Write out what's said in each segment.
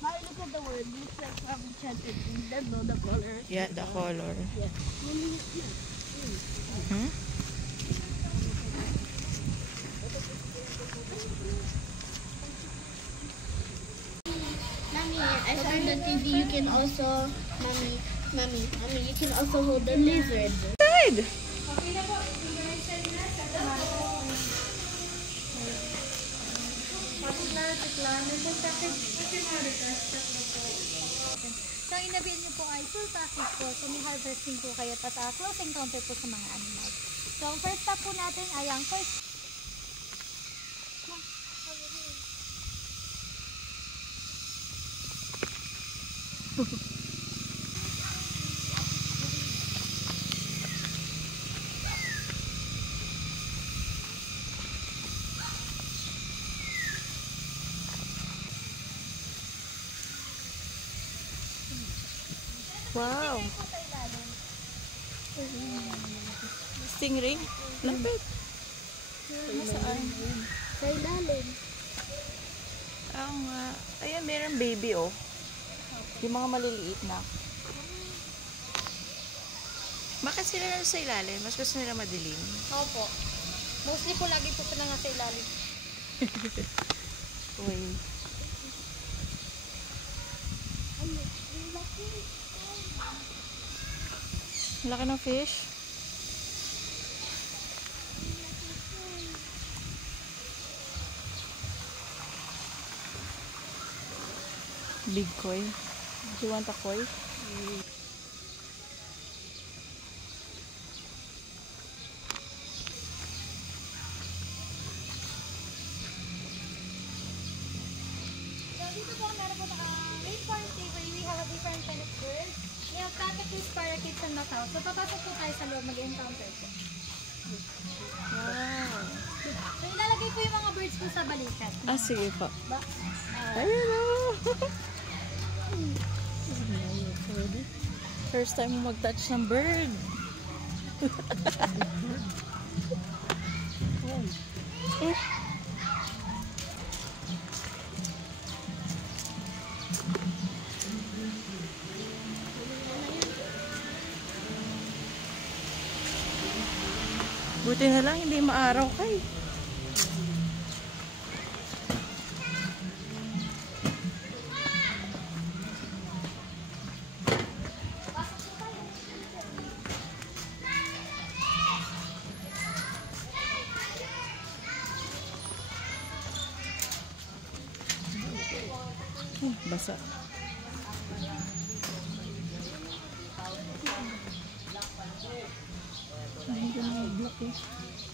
Now look at the word. Looks like some enchanted kingdom. No, the color. Yeah, the color. Yeah. Hmm? Mommy, I found on TV you can also, mommy, you can also hold the lizard. Side! So, inabil niyo po ay full package po. So, may harvesting po kayo at close encounter po sa mga animals. So, first stop po natin ay ang first. Wow! Stingray? Lapit. Nasaan? Sa ilalim. Oo nga. Ayan, meron baby oh. Yung mga maliliit na. Bakit sila na sa ilalim? Mas gusto nila madilim. Opo. Mostly po lagi po sila nga sa ilalim. Uy. Laki ng fish. Big koi. Do you want a koi? So, dito po meron po rainforest safari. We have a different kind of birds. We have cockatoos, parakeets, and mataw. So, papasok po tayo sa loob, mag-encounter po. Wow. So, ilalagay po yung mga birds po sa balikat. Ah, sige po. Ba? Ayun oh. First time mo mag-touch ng bird. Buti na lang hindi maaraw kay. Basa.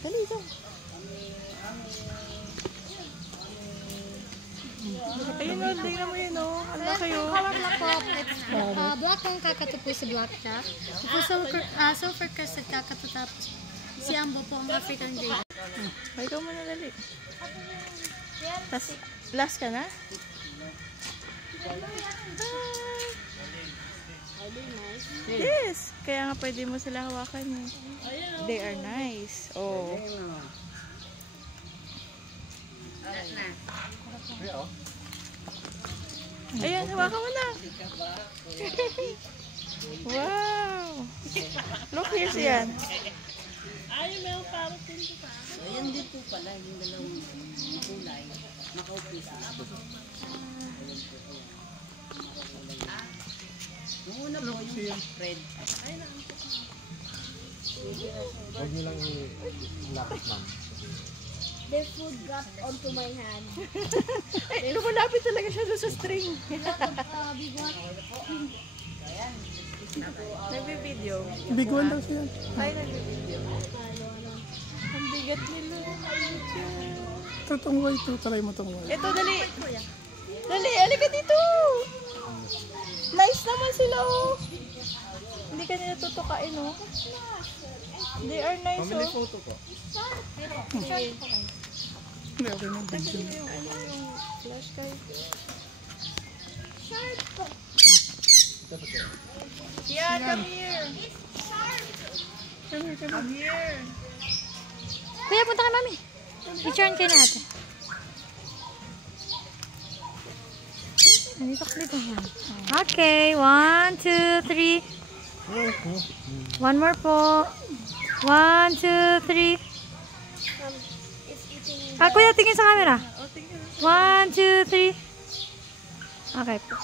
Dali ito. Ayun o, tingnan mo yun o. Ano ba kayo? Color black po. It's black ang kakatu po si blackjack. Po sulfur crested kakatu tapos si ambo po ang African grey. Ay, ikaw muna dali. Tas, last ka na? Yes! Kaya nga pwede mo sila hawakan eh. They are nice. Oh. Ayan, hawakan mo na. Wow! Look, here's yan. Ayan din po pala, yung dalawang kulay, makaupi sila. Yung una po yung red. Huwag niyo lang ilapit, ma'am. The food got onto my hand. Ay, lumalapit talaga siya doon sa string. Big one. Nagbe-video. Big one daw siya. Ay, nagbe-video. Ang bigat nila. Ito, itong white. Ito, try mo itong white. Ito, dali. Dali, alika dito. Nice naman sila, oh. Hindi ka nila tutukain, oh. They are nice, Family oh. photo ko. Hindi, okay na. Big Kasi yun. yung, yung flashlight. Yeah, come here. Come here. Kuya, punta ka mami. Picturean kayo natin. Dito yan. Okay, 1, 2, 3. One more po. 1, 2, 3. Ah, kuya, tingin sa camera. 1, 2, 3. Okay po.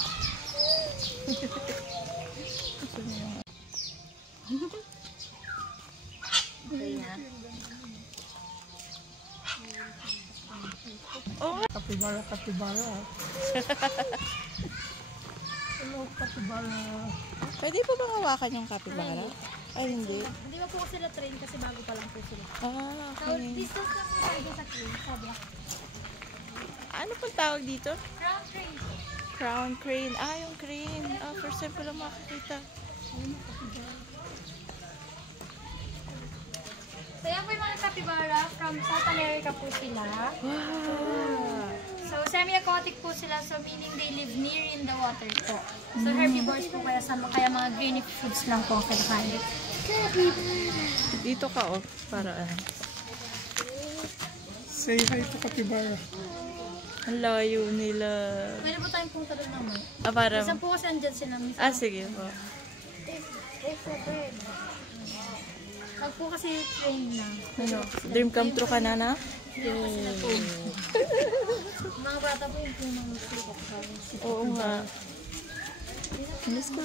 Kapibara, kapibara. Hello, kapibara. Pwede po bang hawakan yung kapibara? Ay, hindi. Hindi ba po sila train kasi bago pa lang po sila. Ah, So, okay. distance lang po tayo sa train. Sabi ako. Ano pong tawag dito? Crown train. Crown crane. Ah, yung crane. Ah, first time ko lang makakita. So, yan po yung mga capybara. From South America po sila. Wow! So, semi-aquatic po sila. So, meaning they live near in the water po. So, herbivores po kaya mga grainy foods lang po ang kinakain. Dito ka, oh. Para ano. Say hi to kapibara. Ang layo nila. Pwede po tayong punta doon naman. Ah, para... Minsan po kasi andyan sila. Minsan Ah, sige po. it's a bird. Pag po kasi train na. Ano? Dream come true ka na, na? Mga bata po yung mga sukok. Oo nga. Let's go.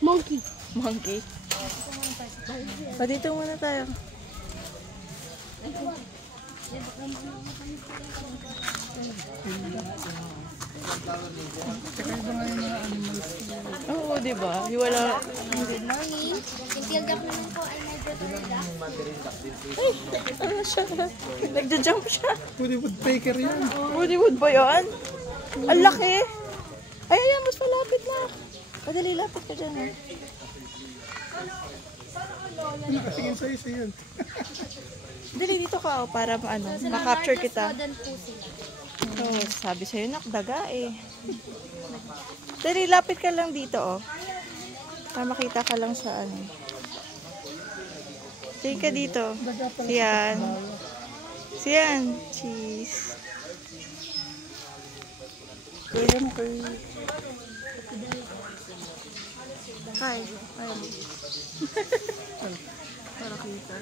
Monkey. Monkey. Pa dito muna tayo. Tsaka iba nga yung mga animals. Oo, di ba? Yung wala... Good morning. Yung field duck naman po ay may Ano siya? Nagja-jump siya. Pwede woodpecker yan. Woody-wood ba yun? Ang laki. Ay, ayan, mas malapit na. Padali, lapit ka dyan. Eh. Nakatingin sa'yo sa yun. Dali, dito ka, oh, para ano, ma-capture kita. Rodent po sila. Oh, sabi sa'yo, nakdaga eh. Dali, lapit ka lang dito, oh. Para makita ka lang sa ano. Dali ka dito. Siyan. Siyan. Cheese. Kaya mo kay... Hi. Hi. Para kita.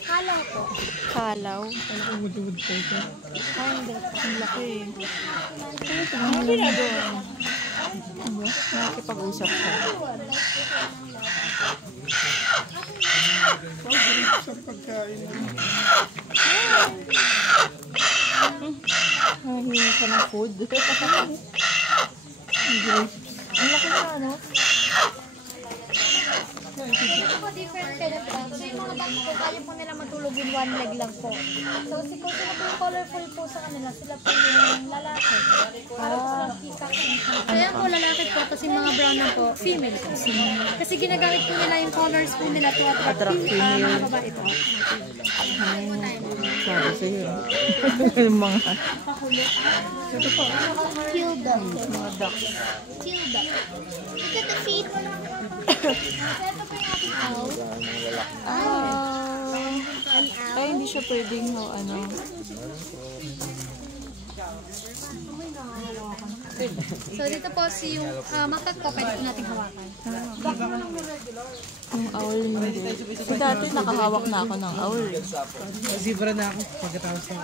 Kalaw po. Kalaw. Ano woodpecker? Ay, hindi. Ang laki eh. Ano ginagawa? Nakikipag-usap ka. Sa pagkain. Hingi ka ng food. Ang laki na, ano? Ito po different kind of duck. So yung mga duck po, kaya po nila matulog in one leg lang po. So kung sila po yung colorful po sa kanila, sila po yung lalaki. Para po silang peacock. So yan po lalaki po, tapos yung mga brown na po, female po. Kasi ginagamit po nila yung colors po nila to attract mga babae po. Sabi sa'yo. Yung mga field duck. mga duck. Field duck. Look at the feet. Ito po yung ating owl. Ay, hindi siya pwedeng, ano. So dito po si yung makat po, pwede po natin hawakan. Yung owl hindi. Kasi dati nakahawak na ako ng owl. Zebra na ako pagkatapos sa...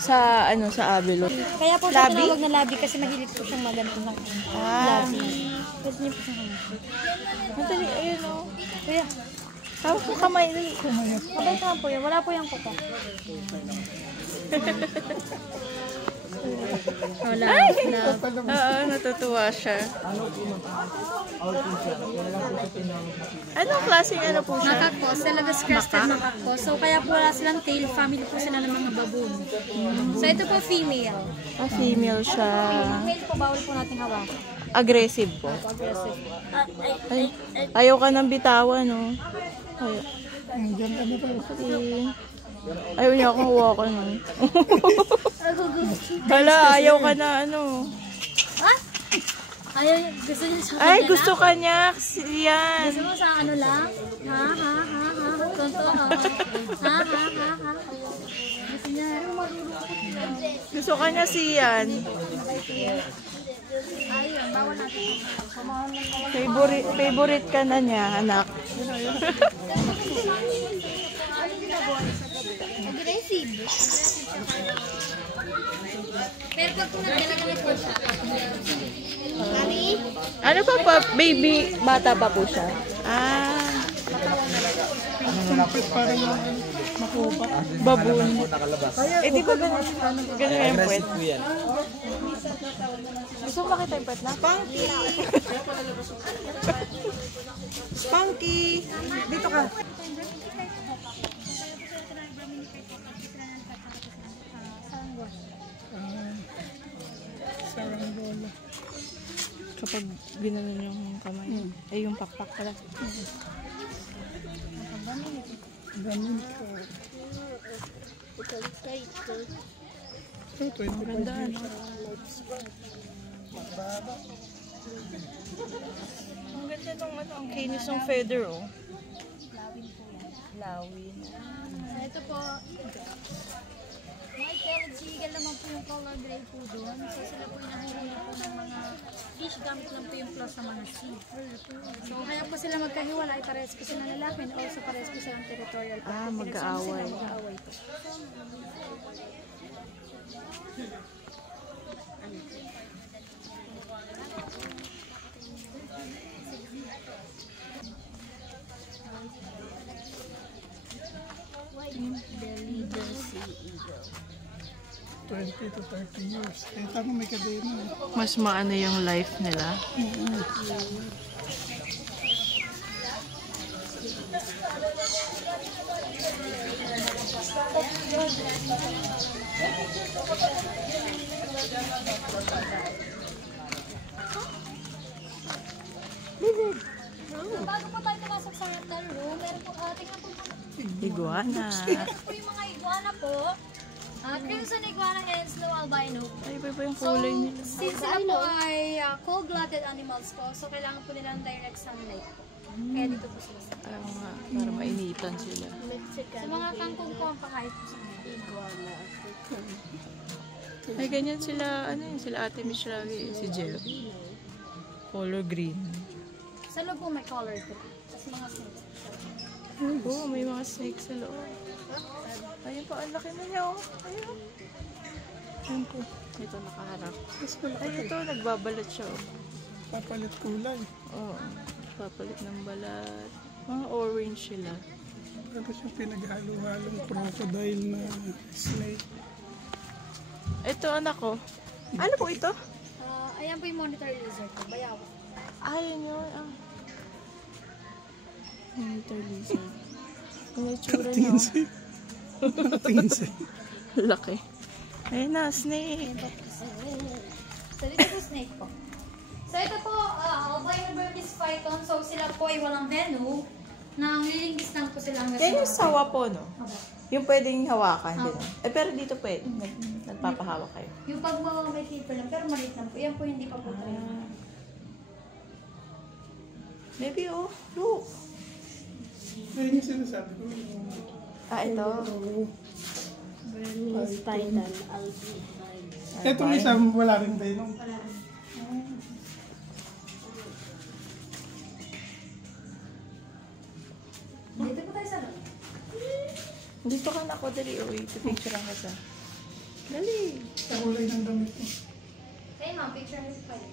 Sa, ano, sa Abilot. Kaya po siya Labi? tinawag na labi kasi mahilig po siyang maganto ng Ah. Pwede niyo po siyang hawakan. Madali, ayun o. Kuya, hawak mo kamay. Dali. Mabait naman po yun. Wala po yung kuko. Wala. Oo, natutuwa siya. Anong klaseng ano po siya? Makak po. Sila the crested makak po. So kaya po wala silang tail. Family po sila ng mga baboon. So ito po female. Ah, female siya. Yung male po bawal po natin hawakan. Aggressive po. Aggressive po. Ay, ayaw ka ng bitawan, no? Ayaw. Diyan ka na tayo. Ayaw niya akong hawakan, no? Hala, ayaw ka na, ano? Ha? Ay, gusto niya sa Ay, kanya gusto lang? ka niya. Yan. Gusto mo sa ano lang? Ha? Tonto, ha? Ha? Gusto niya. Gusto ka niya si Yan. Ayun, bawal natin. Favorite ka na niya, anak. Aggressive. Pero pag pinagdala po siya, Mami? Ano pa, baby? Bata pa po siya. Ah. Kumpit parang makupa. Baboon. Eh, di ba ganun yung puwet? Gusto mo makita yung puwet na? Spunky! Spunky! Dito ka. Saranggola. Kapag ginanon yung kamay. Ay, yung pakpak pala. Ganun ka. Ito, 25 Ganda, years. ano? Ang ganda nung ano, ang kinis ng feather, oh. Lawin. ito po, white colored seagull naman po yung color gray po doon. So sila po yung nahihingi po ng mga fish gamit lang po yung plus sa mga sea. So kaya po sila magkahiwalay, parehas po sila lalaki and also parehas po silang territorial. Ah, Pag pinagsama sila, mag-aaway. mag-aaway po. Belly the sea eagle. 20 to 30 years. Eh, tama may kadena. Mas maano yung life nila. Bago po tayo pumasok sa rental room, meron po, tingnan po Iguana. po yung mga iguana po. Crimson iguana and snow albino. Ay, iba yung kulay nila. Since sila po ay cold-blooded animals po, so kailangan po nila ng direct sunlight. Kaya dito po sila. Ayaw nga, para mainitan sila. Sa mga kangkong po ang pakain po sa mga. Ay, ganyan sila, ano yun, sila Ate Mish lagi, si Jerry. Color green. Sa loob po may color po. Tapos mga snakes. Oo, may mga snakes sa loob. Ayun po, ang laki na niya, oh. Ayun. Ayun po. Ito nakaharap. Ay, ito, nagbabalat siya, oh. Papalit kulay. Oo, papalit ng balat. Mga orange sila. Pero siya pinaghalo-halong crocodile na snake. Ito, anak ko. Ano po ito? Ayan po yung monitor lizard po. Bayaw. Ayun yun, ah. Monitor lizard. Ang itsura niya, oh. Tingin sa'yo. Laki. Ayun na, snake. So dito po snake po. So ito po, albino Burmese python. So sila po ay walang venom. Nanglilingkis lang po sila hanggang Yan yung sa... sawa po, no? Yung pwedeng hawakan, gano'n. Eh, pero dito pwede. Nagpapahawak kayo. Yung pag may clipper lang, pero maliit lang po. Yan po hindi pa po tayo. Maybe, oh. Look. Ayun yung sinasabi ko. Ah, ito. Burmese python, albino. Etong isa, wala rin venom. Dito po tayo sa loob. Dito ka na ako, dali. Uy, picture lang ka sa. Dali. Sa kulay ng damit mo. Kaya ma'am, picture niyo pa rin.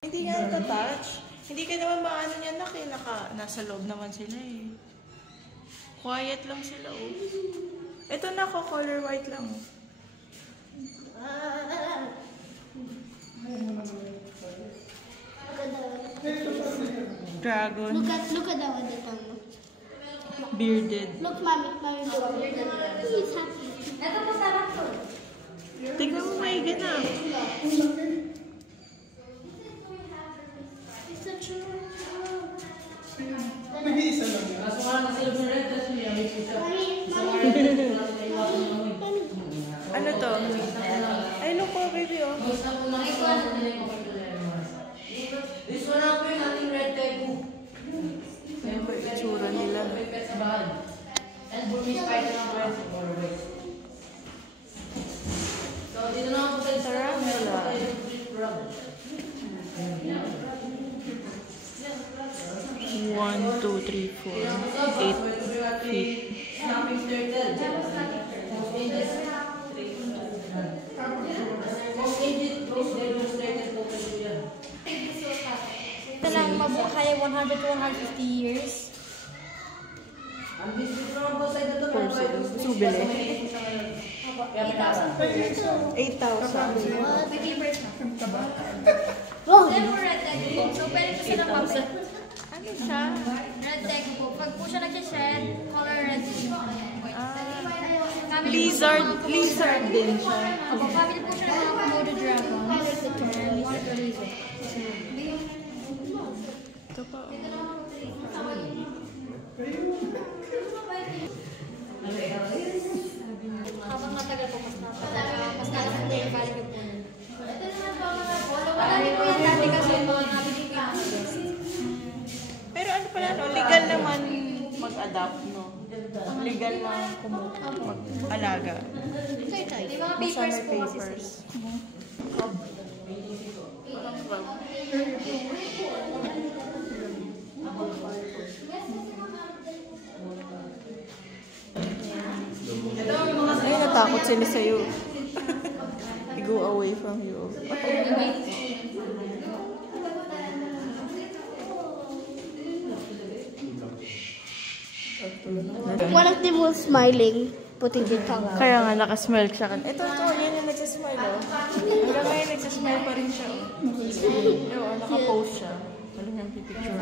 Hindi nga ito touch. Hindi ka naman maano niya nasa loob naman sila eh. Quiet lang sila, oh. Ito na ako, color white lang, oh. Dragon. Look at that one, the tongue. Bearded. Look, mommy, look. He's happy. Ito po sa raptor. Tignan mo may ganap. It's a true. Nag-iisa lang. Ano to? Ay, look, oh, baby, oh. One, two, three, 4, 8 feet. Ito lang mabuhay 100 to 150 years. Gusto mo bili? 8,000 per year. 8,000. May papers na. Then for red tag po. So pwede po silang mapit. Ano siya? Red tag po. Pag po siya nag-shed, color red din yung Lizard din siya. Opo, family po siya ng mga Komodo dragons. And water lizard. Ito pa. Habang matagal po, mas nalaki po yung value po. Marami po yan dati kasi mga nabili po yung best. Pero ano pala, no? Legal naman mag-adapt, no? Legal na mag-alaga. May mga papers po kasi Papers. Ay, natakot sila sa'yo. They go away from you. One of them was smiling, putting the tongue out. Kaya nga, nakasmile siya. Ito, yan yung nagsasmile, oh. Hanggang ngayon, nagsasmile pa rin siya, oh. Oo, nakapost siya. Ano niyang pipicture?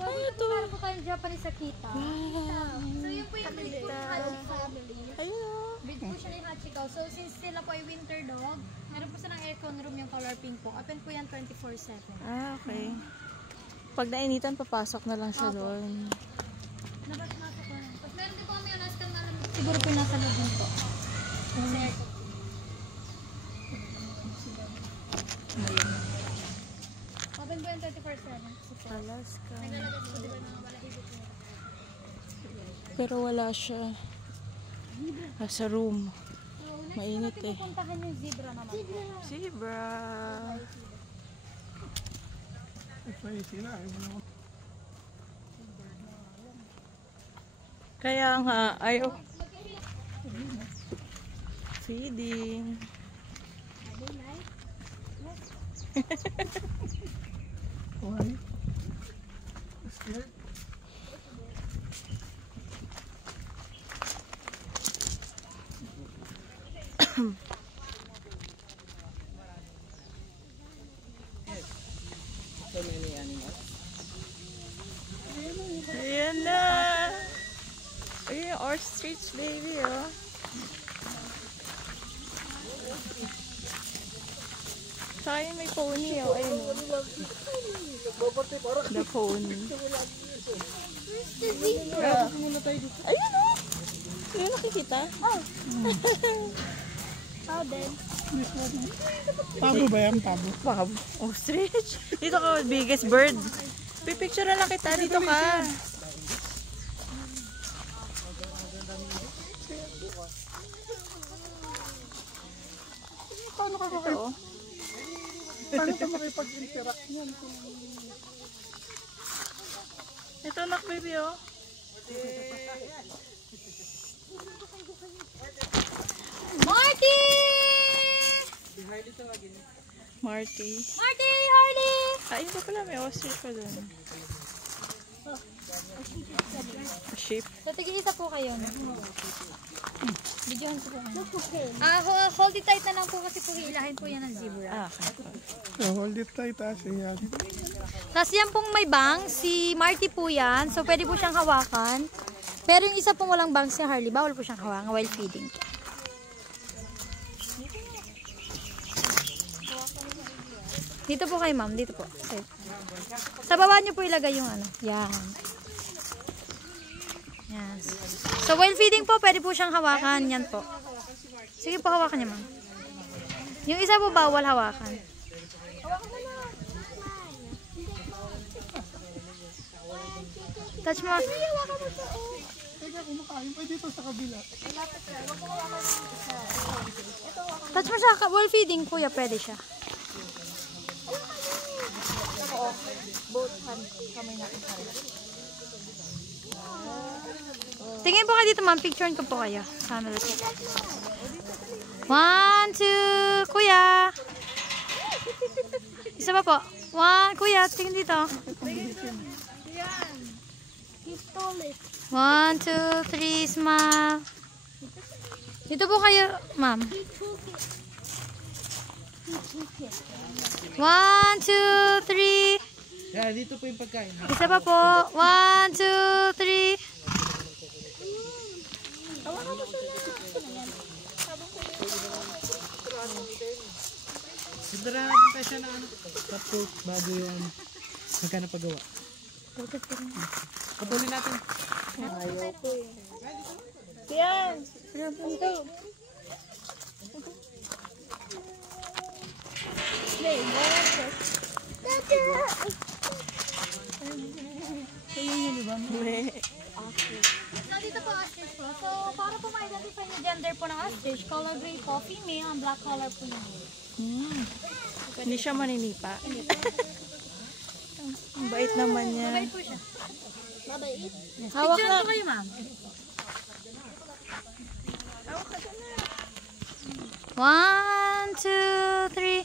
Ito po tayong Japanese Akita. So yun po yung breed po ng Hachiko. Ayun, Breed po siya ng Hachiko. So since sila po ay winter dog, meron po silang aircon room yung color pink po. Open po yan 24/7. okay. Pag nainitan, papasok na lang siya doon. Labas-masok ko lang. Pag meron din po kami yung nasa kang alam, siguro po yung nasa loob din po. Sa aircon. Open po yan 24/7. Alaska. Naglalagay po diba mga balahibo po. Pero wala siya. Sa room. So next Mainit natin eh. pupuntahan yung zebra naman. Zebra. Ay, sila. Kaya nga, ayaw. Feeding. Why? Scared? Ayan na. Ayan, ostrich baby, oh. Saka yun may pony, oh. Ayun, oh. The pony. Ayun, oh. Ayun, nakikita? How then? Pabo ba yan? Pabo. Wow, ostrich. Dito ka, biggest bird. Pipicture na lang kita. Dito ka. Paano ka Ito, oh. Paano ka makipag-interact niyan? Ito, nak baby, oh. Marty! Marty. Marty! Hardy! Ayun pa pala, may ostrich pa dun. A sheep. So, tig-isa po kayo. Videohan ko po kayo. Hold it tight na lang po kasi po hilahin po yan ng zebra. Okay. So, hold it tight, Siya. Tapos yan pong may bangs, si Marty po yan. So, pwede po siyang hawakan. Pero yung isa pong walang bangs si Harley, bawal po siyang hawakan while feeding. Dito po kay ma'am, dito po. Safe. Sa baba niyo po ilagay yung ano. Yan. Yan. So, while feeding po, pwede po siyang hawakan. Yan po. Sige po, hawakan niya ma'am. Yung isa po, bawal hawakan. Touch mo. Teka, kumakain pa dito sa kabila. Touch mo sa wall feeding, kuya. Pwede siya. Both hand kamay natin pareho. Tingin po kayo dito, ma'am. Picturean ko po kayo. Camera check. 1, 2, kuya. Isa pa po. 1, kuya. Tingin dito. He stole it. 1, 2, 3, smile. Dito po kayo, ma'am. He took it. He took it. 1, 2, 3. Yeah, dito po yung pagkain. Isa pa po. 1, 2, 3. Sindara natin tayo siya na ano. Tapos bago yung magkano pagawa. Kapulin natin. Yan! So, dito po ostrich po. So, para po ma-identify yung gender po ng ostrich, color gray po, female, ang black color po yung male. Hindi siya maninipa. Ang bait naman niya. Mabait po siya. Mabait. Hawak Picture na. po kayo, ma'am. 1, 2, 3.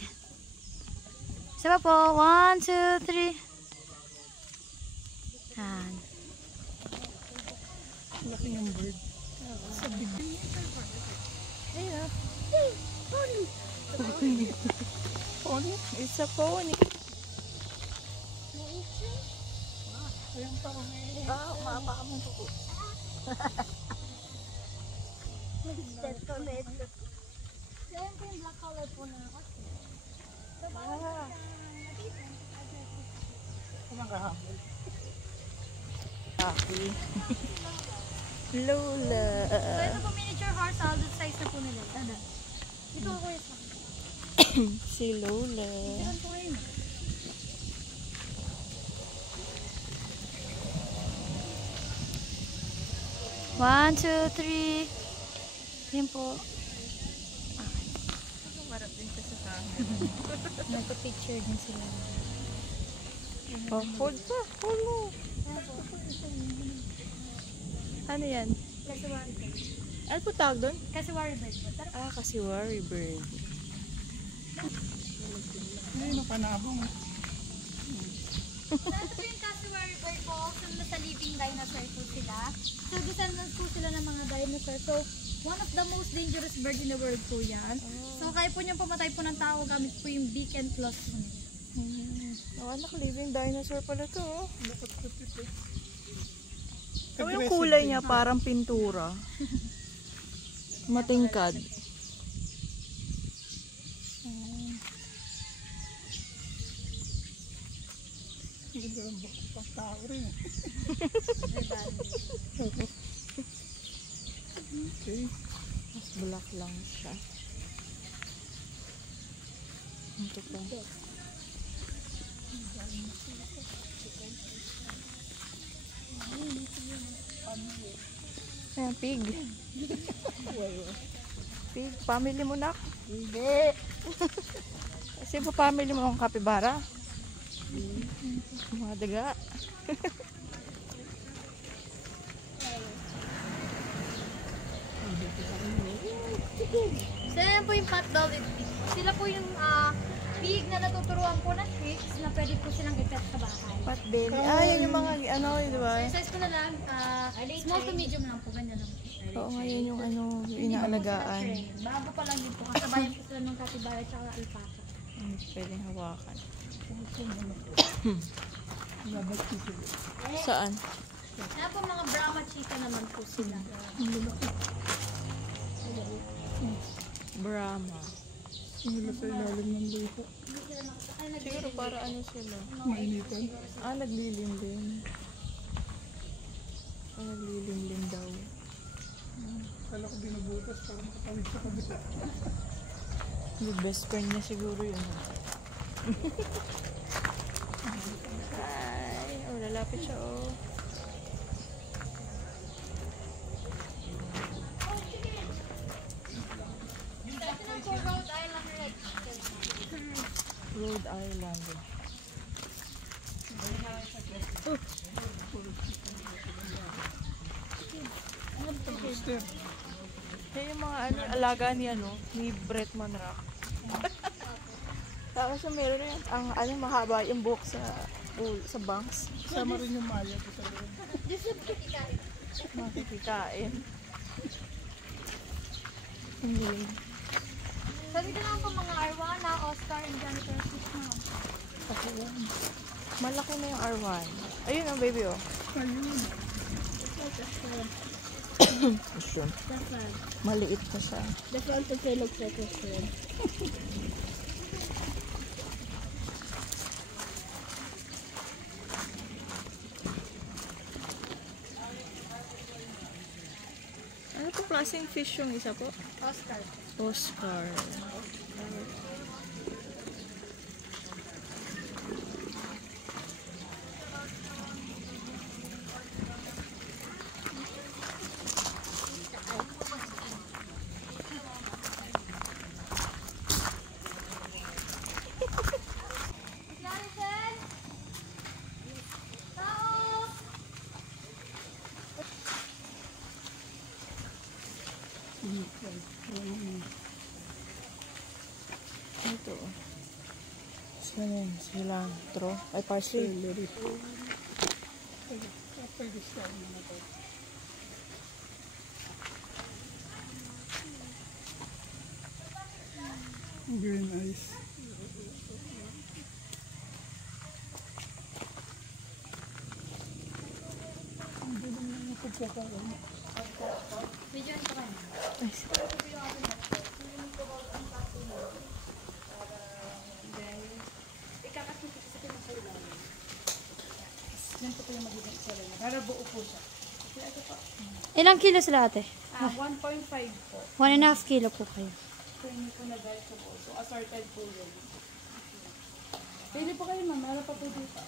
Isa pa po. 1, 2, 3. Yan. Laki yung bird. Pony? It's a pony. Maapa mo po. Yan po yung black color po ng ostrich. Happy. Lola. So, ito po miniature horse, adult size na po nila. Tada. Dito ako yung Si Lola. Saan po kayo? One, two, three. Yan po. Marap din siya sa kanya. Nagpa-picture din sila. Oh, hold pa. Hold mo. Ano yan? Kasiwari bird. Ano po tawag doon? Kasiwari bird po. Tara. Ah, kasiwari bird. Hindi na panabong. So, ito po yung Cassowary bird po. So, sa living dinosaur po sila. So, descendants po sila ng mga dinosaur. So, one of the most dangerous bird in the world po yan. So, kaya po niyang pamatay po ng tao gamit po yung beak and claws po nila. Oh, anak, living dinosaur pala to. Oh. Aggressive Yung kulay din. niya parang pintura. Matingkad. Hindi ko lang pang tao rin. Okay. Mas black lang siya. Ito pa. Ayan, pig. Pig, family mo na? Hindi. Kasi po family mo ang kapibara? Mga daga. So, yan po yung pot-bellied pig. Sila po yung pig na natuturuan po ng tricks na pwede po silang i-pet sa bahay. Pot belly. Ah, yan yung mga, ano, di ba? So, yung size ko na lang, small to medium lang po, ganyan lang. Oo nga, yan yung ano, yung inaalagaan. Bago pa lang din po, kasabayan po sila ng capybara at alpaca. Pwedeng hawakan. Saan? Kaya po mga Brahma cheetah naman po sila. Brahma. Nila sa ilalim ng lupa. Siguro para ano sila? Mainitan. Ah, naglilimlim. Ah, naglilimlim daw. Kala ko binubutas para makatawid sa kabila. Yung best friend niya siguro yun. Ay, oh, lalapit siya, oh. Lobster. Yan yung mga alaga ni ni Brett Monrock. Tapos yung meron rin ang mahaba yung buhok sa bangs. Kasama rin yung Maya dito. Makikikain. Sabi ko lang po mga Arwana, Oscar, and Janitor Fish na. Malaki na yung R1. Ayun ang baby oh. Ayun. Ayun. Maliit pa siya. The front of it looks like a shrimp. Ano po klaseng fish yung isa po? Oscar. Oscar. Garrison! Tao! Ito. Cilantro. Ay, parsley. Green ice. Ilang kilo sila ate? 1.5 po. 1.5 kilo po kayo. Creamy po na vegetable. So, assorted po yun. Pili po kayo, ma'am. Meron pa po dito.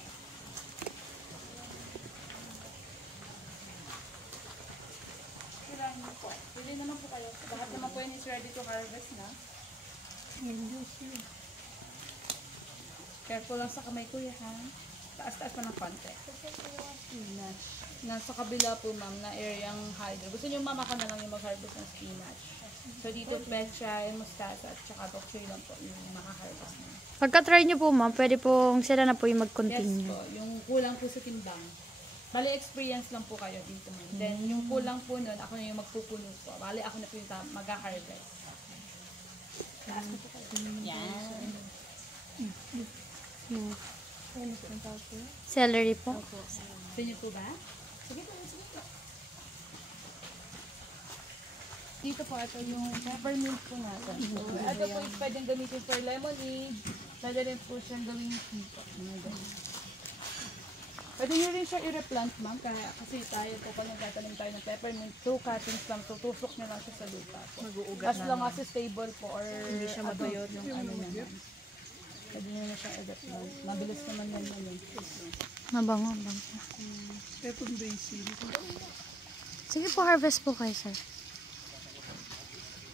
Kailangan po. Pili naman po kayo. Lahat naman po yun is ready to harvest na. Careful lang sa kamay ko ha. Taas-taas pa ng konti. Nasa kabila po ma'am na area ang hydro. Gusto nyo ma'am ako na lang yung mag-harvest ng spinach. So dito pechay, mustasa at saka bok choy lang po yung makaharvest na. Pagka-try nyo po ma'am, pwede po sila na po yung Yes mag-continue. po, yung kulang po sa timbang. Bali experience lang po kayo dito ma'am. Then yung kulang po nun, ako na yung magpupuno po. Bali ako na po yung mag-harvest. Taas na po kayo. Yan. Celery po. Gusto niyo po ba? Sige po, sige po. Dito po, ito yung peppermint po natin. So, ito po is pwedeng gamitin for lemonade. Pwede rin po siyang gawing tea po. Pwede nyo rin siya i-replant ma'am. Kasi tayo po, pag nagtatanim tayo ng peppermint, 2 cuttings lang. Tutusok nyo lang siya sa lupa po. As long as stable po or hindi siya matuyot yung ano niya. Pwede nyo na siya i-replant. Mabilis naman yan yun. Mabango, bango. Itong basil. Sige po, harvest po kayo sir.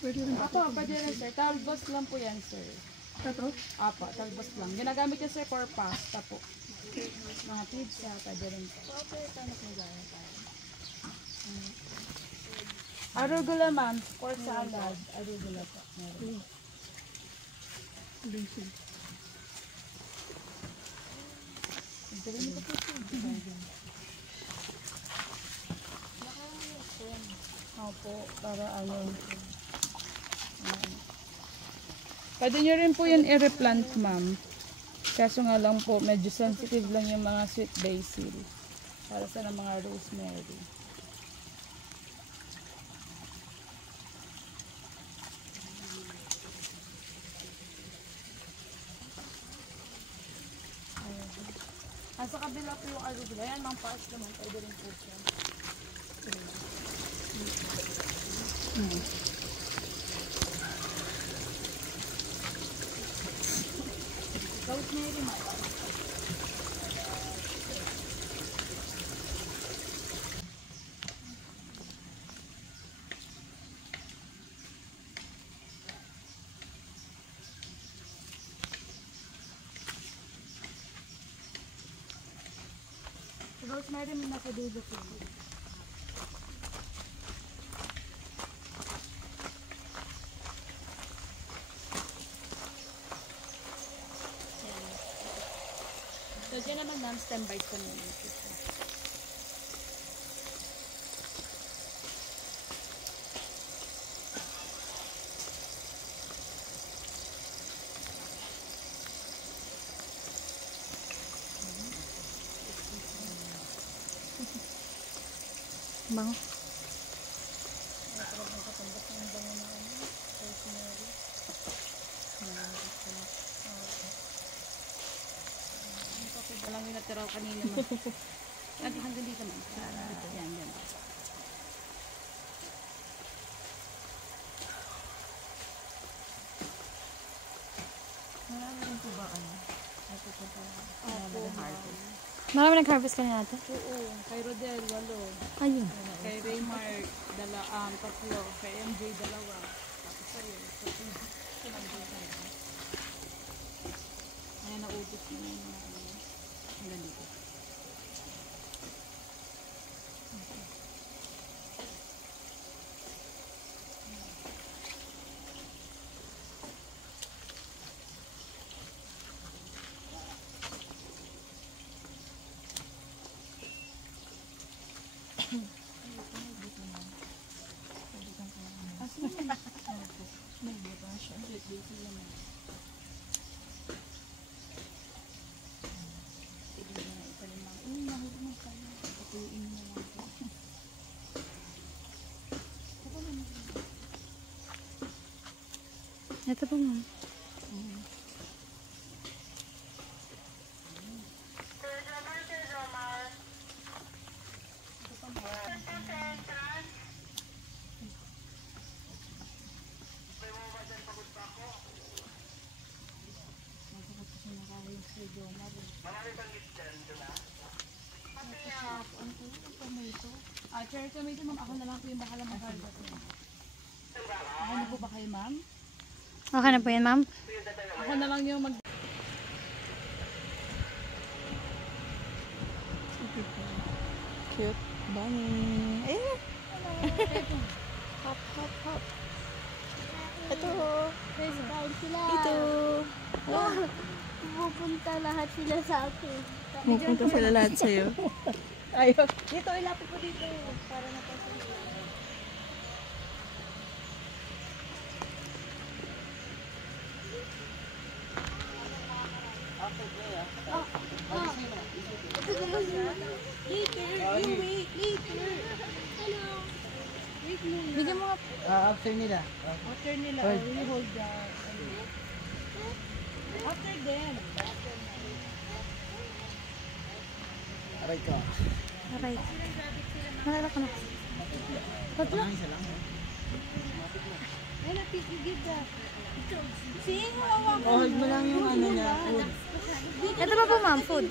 Pwede rin. Apo, pwede rin sir. Talbos lang po yan sir. Ito? Apo, talbos lang. Ginagamit yan sir for pasta po. Mga pizza, pwede rin po. Arugula ma'am, for salad. Arugula po. Meron. Basil. Opo, para ano. Pwede nyo rin po yun i-replant ma'am. Kaso nga lang po, medyo sensitive lang yung mga sweet basil. Para sa mga rosemary. Sa kabila po yung arugula. Yan, mga paas naman. Pwede rin po siya. Rosemary, ma'am. Rosemary mo nasa dulo po. So, dyan naman ma'am, stem bites ko naman. Bango. Walang yung natiraw kanina ma'am. Hanggang dito ma'am. Yan, yan. Marami rin po ba ano? Marami nag-harvest kanina natin. Oo. Kay Rodel, 8. Ayun. Kay Raymar, 3. Kay MJ, 2. Tapos sa'yo, 3. Ayan, naubos na yun. Hanggang dito. Ito po, ma'am. Cherry tomato ma'am, ako na lang po yung bakalang mag-harvest mo. Ako na po ba kayo ma'am? Okay na po yan, ma'am. Ako na lang yung mag... Cute bunny. Ayun. Hop, hop, hop. Ito. Down sila. Ito. Pupunta lahat sila sa akin. Pupunta sila lahat sa'yo. Ayun. Dito, ilapit ko dito. Para napasin. Bigyan mo nga. After nila. After nila, we hold the... After them. Aray ka. Aray. Nalala ko na. Tatlo. Isa lang. Ayun, you give that. Oh, hold mo lang yung ano niya. Food. Ito pa po, ma'am. Food.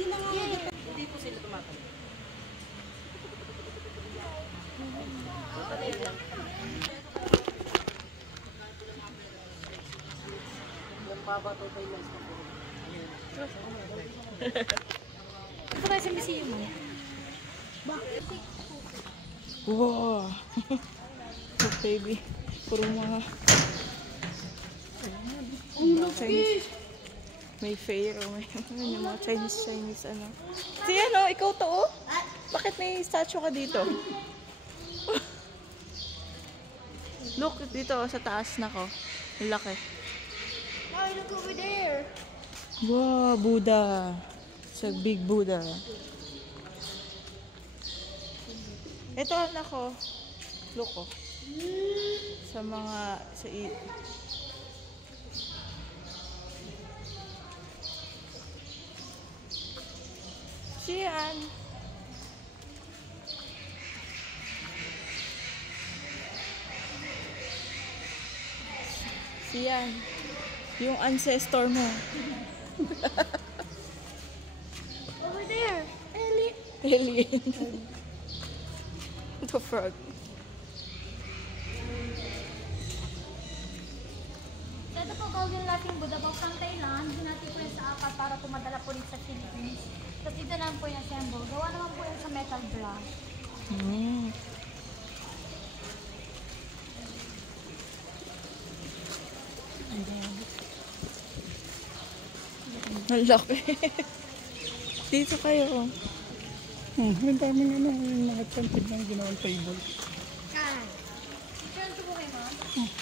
Ito tayo sa museum, ma'am. Wow. Look, baby. Puro mga Chinese. May fair o may ano, yung mga Chinese ano. Si ano, ikaw to oh? Bakit may statue ka dito? Look, dito oh, sa taas na ko. Ang laki. Oh, look over there. Wow, Buddha. It's a big Buddha. Ito anak ko. Look oh. Sa mga Siyan. Siyan. Yung ancestor mo. Over there. Alien. The frog. Ito po, Golden Laughing Buddha po from Thailand. Hinati po yan sa apat para pumadala po rin sa Philippines. Tapos dito naman po yung assemble. Gawa naman po yan sa metal block. Ang laki. Dito kayo. Ang daming ano, yung mga chanted ng ginawang table. Picture ko po kayo, ma'am.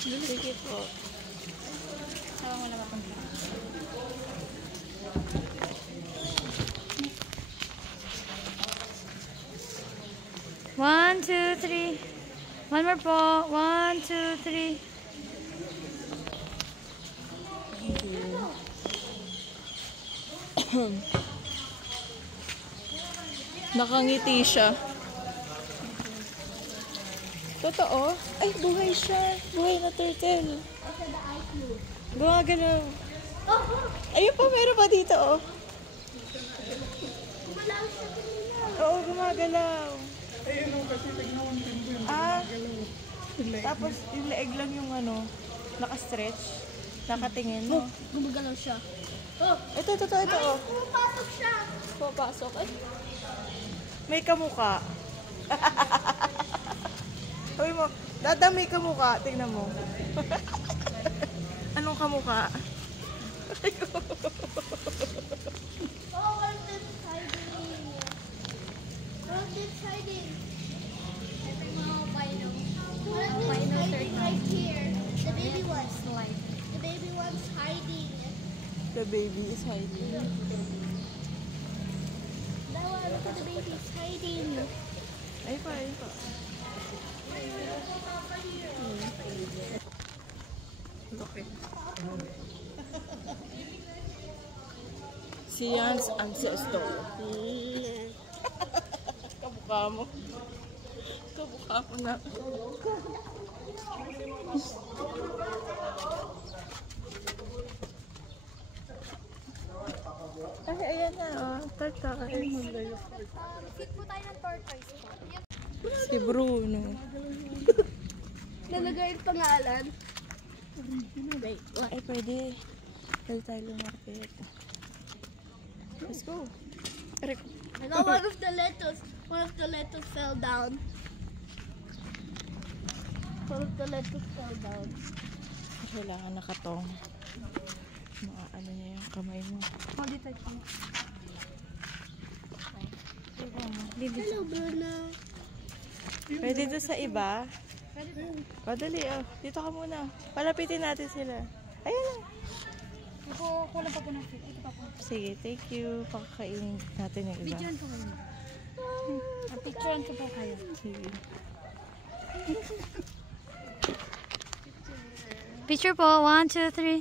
Sige po. Tawang wala mapunta. 1, 2, 3. One more po. 1, 2, 3. Nakangiti siya. Totoo? Ay, buhay siya. Buhay na turtle. Gumagalaw. Ayun pa, meron pa dito, oh. Oo, gumagalaw. Ah, tapos yung leeg lang yung ano, naka-stretch, nakatingin, no? Gumagalaw siya. Ito, oh. Pumapasok siya. Papasok. Ay, may kamuka. Sabi mo, Dada, may kamuka. Tingnan mo. Anong kamuka? Oh, what's this hiding? What's this hiding? What's this hiding right here? The baby one's The baby one's hiding. The baby is hiding. Dawa, look at the baby's hiding. Ay pa. Okay. Si Jan's ancestor. Kamukha mo. Kamukha mo na. Ay, ayan na, oh. Tortoise. Fit po tayo ng tortoise po. Si Bruno. Nalagay yung pangalan. Ay, pwede. Pwede tayo lumapit. Let's go. No, one of the letters fell down. One of the letters fell down. Kailangan nakatong. Ano niya yung kamay mo. Hold it touch mo. Hello, Bruno. Pwede doon sa iba? O, dali, oh. Dito ka muna. Palapitin natin sila. Ayan lang. Kulang pa po ng fit. Ito pa po. Sige, thank you. Pakakainin natin yung iba. Picturean po kayo. Picturean ko po kayo. Sige. Picture po. 1, 2, 3.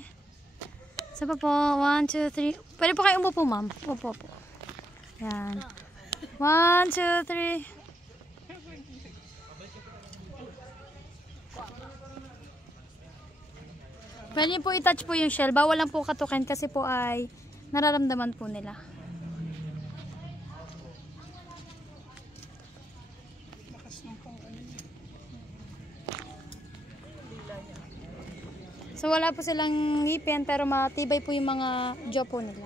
Isa pa po. 1, 2, 3. Pwede po kayo umupo, ma'am. Upo po. Yan. 1, 2, 3. Pwede po i-touch po yung shell. Bawal lang po katukin kasi po ay nararamdaman po nila. So wala po silang ngipin pero matibay po yung mga jaw po nila.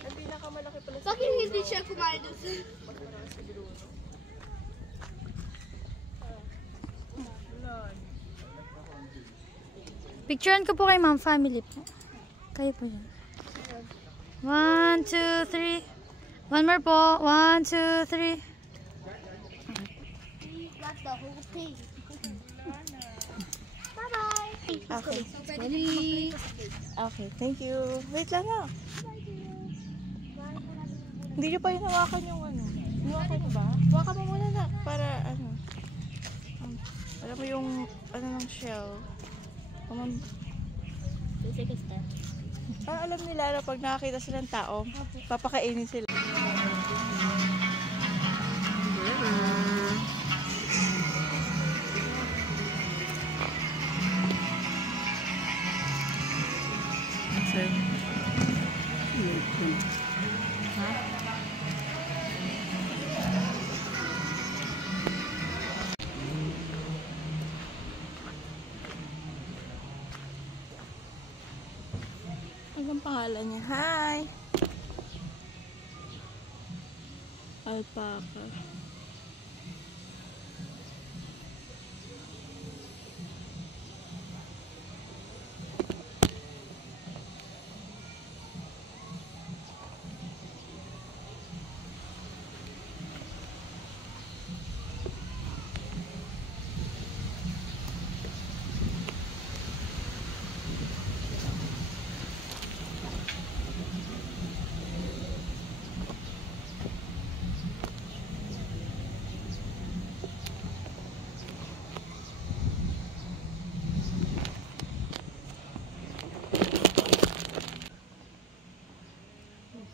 Ang pinakamalaki pala sa Bakit hindi siya kumain doon? Picturean ko po kay ma'am, family po. Kayo po yun. 1, 2, 3. One more po. 1, 2, 3. Got the whole thing. Bye-bye. Okay. Ready? Okay, thank you. Wait lang na. Hindi nyo pa hinawakan yung ano. Hinawakan nyo ba? Hawakan mo muna na. Para ano. Alam mo yung ano ng shell. Take a step. Alam nila na pag nakakita silang tao, papakainin sila. Anong pangalan niya? Hi! Alpaca.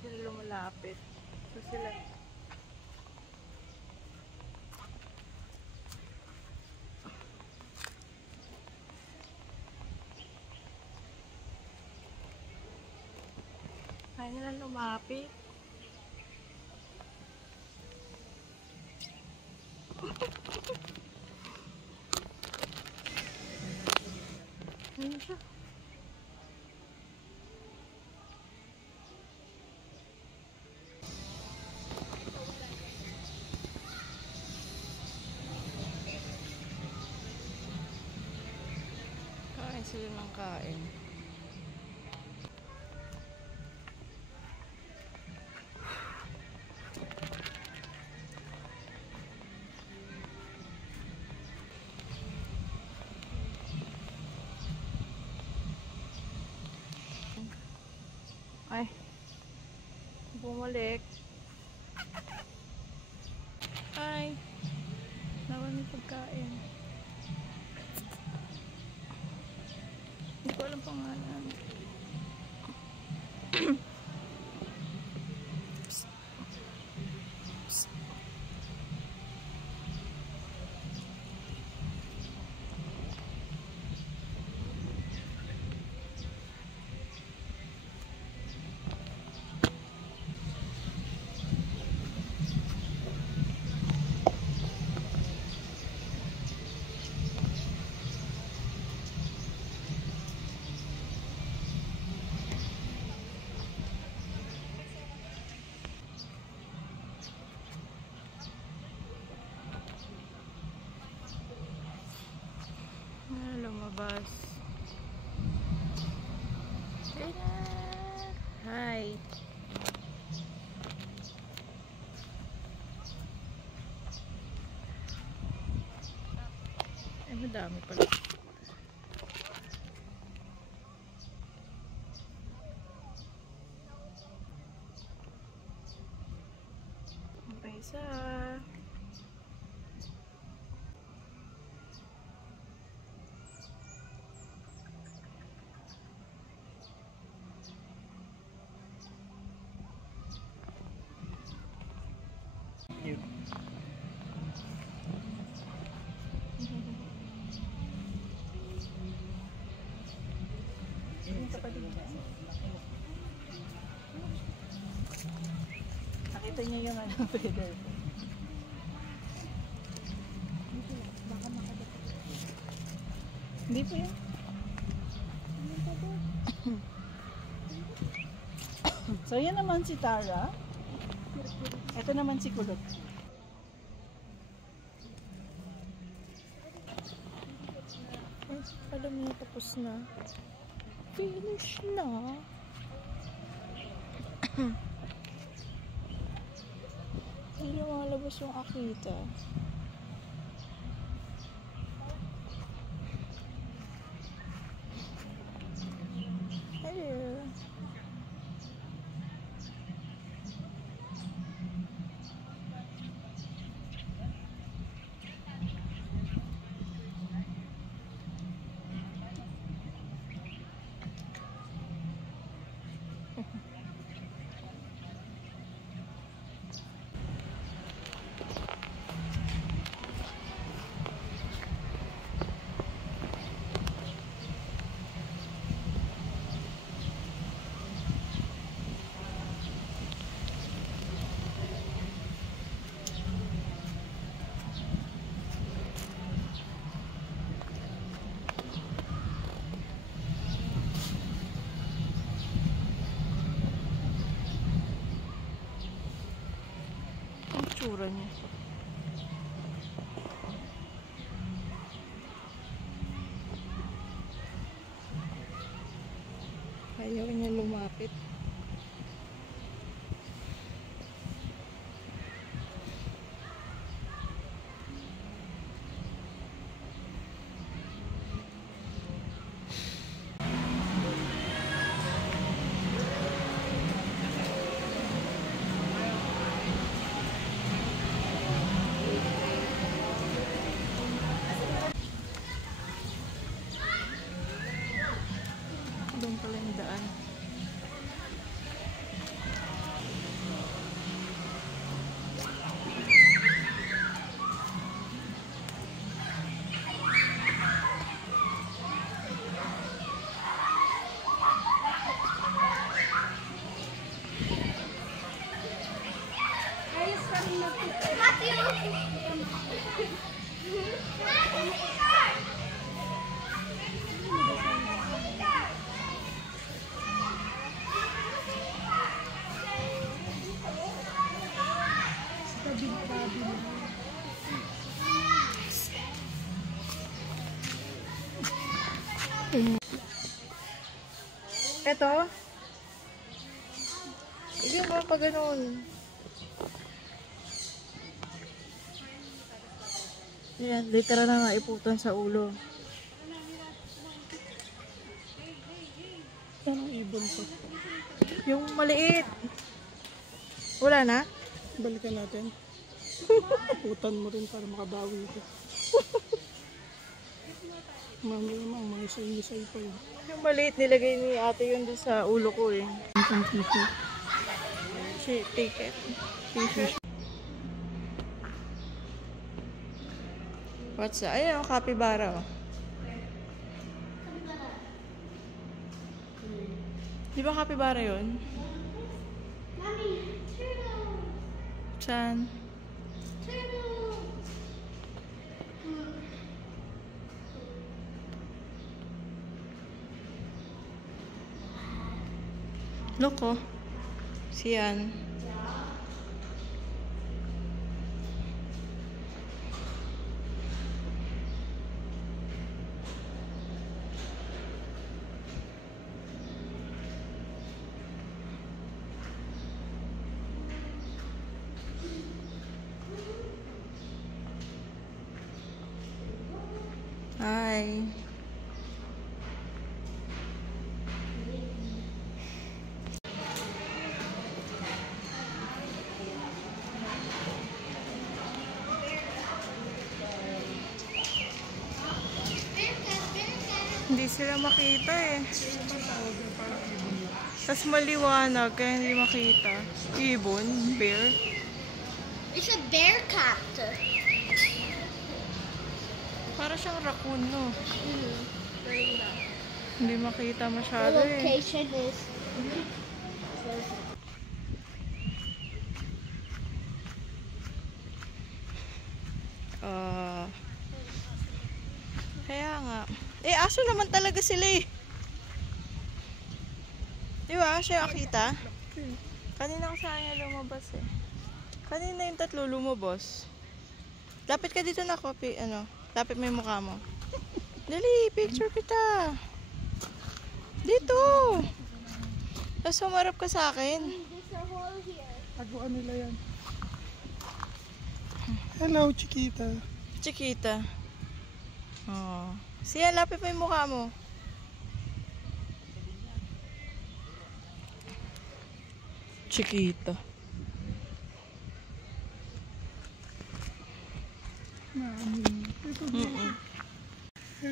Lumalapit. So sila. Kaya nila lumapit. Ayun siya. Kain sila ng kain. Ay, bumalik. Ay, naman may pagkain. Hindi ko alam pangalan. Lumabas. Hi. Ay, madami pala. Okay, isa. Nakita niya yung ano, feather. Hindi po yun. So yan naman si Tara. Ito naman si Kulot. Ay, alam niya tapos na. Finish na. Hindi lumalabas yung Akita. Hello. itsura niya. Ayaw niya lumapit. Doon pala yung daan. Eto? Hindi mo pa ganun. Yan, literal na nga iputan sa ulo. Anong ibon to? Yung maliit. Wala na? Balikan natin. Putan mo rin para makabawi ito. Mamaya naman, mga isay-isay pa yun. Yung maliit nilagay ni ate yun doon sa ulo ko eh. Ang t-shirt. Ticket. T-shirt. What's that? Ayun, capybara oh. Di ba capybara yun? Mommy, turtle. Saan? Turtle. Look oh. Siyan. Hi. Hindi sila makita eh. Tapos maliwanag kaya hindi makita. Ibon, bear. It's a bear cat. Para siyang raccoon, no? Very nice. Hindi makita The masyado eh. location is. Kaya nga. Eh, aso naman talaga sila eh. Di ba? Siya akita? Kanina ko saan niya lumabas eh. Kanina yung tatlo lumabas. Lapit ka dito na copy, ano? Lapit mo yung mukha mo. Dali, picture kita. Dito. Tapos sumarap ka sa akin. There's a hole here. Taguan nila yan. Hello, Chiquita. Chiquita. Oh. Siya, lapit mo yung mukha mo. Chiquita.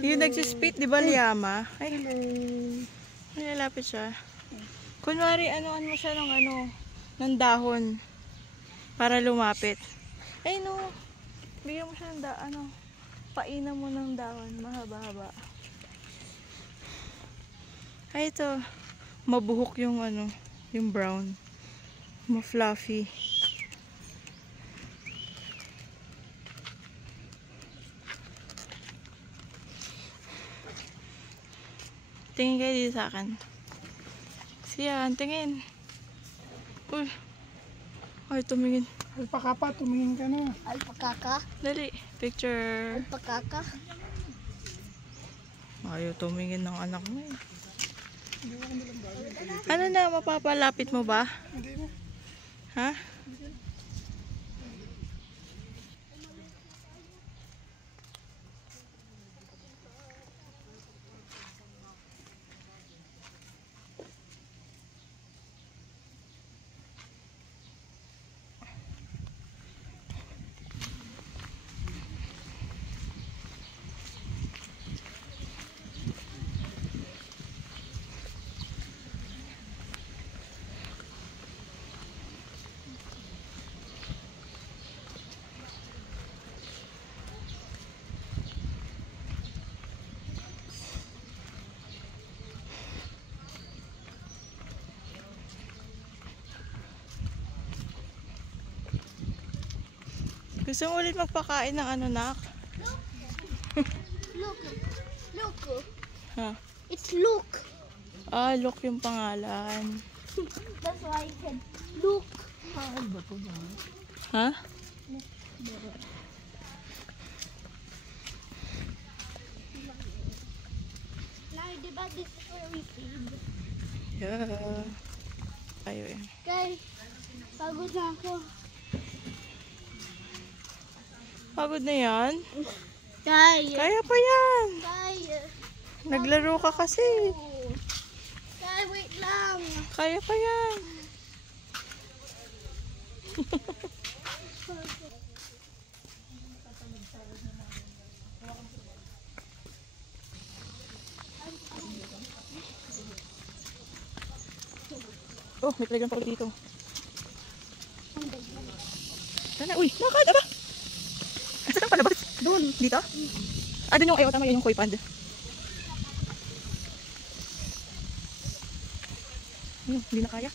Yung nagsispit, di ba liyama? Ay, ay, lapit siya. Kunwari, ano mo siya ng ng dahon para lumapit. Ay, no. Bigyan mo siya ng painan mo ng dahon. Mahaba-haba. Ay, ito. Mabuhok yung yung brown. Ma-fluffy. Tingin kayo dito sa akin. Siyan, tingin. Uy. Ay, tumingin. Alpaka pa, tumingin ka na. Alpaca. Dali, picture. Alpaca. Ayaw tumingin ng anak mo eh. Ano na, mapapalapit mo ba? Ha? Gusto mo ulit magpakain ng ano, nak? Look. Look. Ha? It's Luke. Ah, look yung pangalan. That's why I said Luke. Ha? Now, diba this is where we feed? Yeah. Ayaw eh. Guys, pagod na ako. Pagod na yan? Kaya. Kaya pa yan. Kaya. Naglaro ka kasi. Kaya, wait lang. Kaya pa yan. Oh, may playground pa dito. Sana, uy, nakakad, aba! Saan pala ba? Doon. Dito? Ah, doon yung, ayaw, tama yun yung koi pond. Hindi na kaya.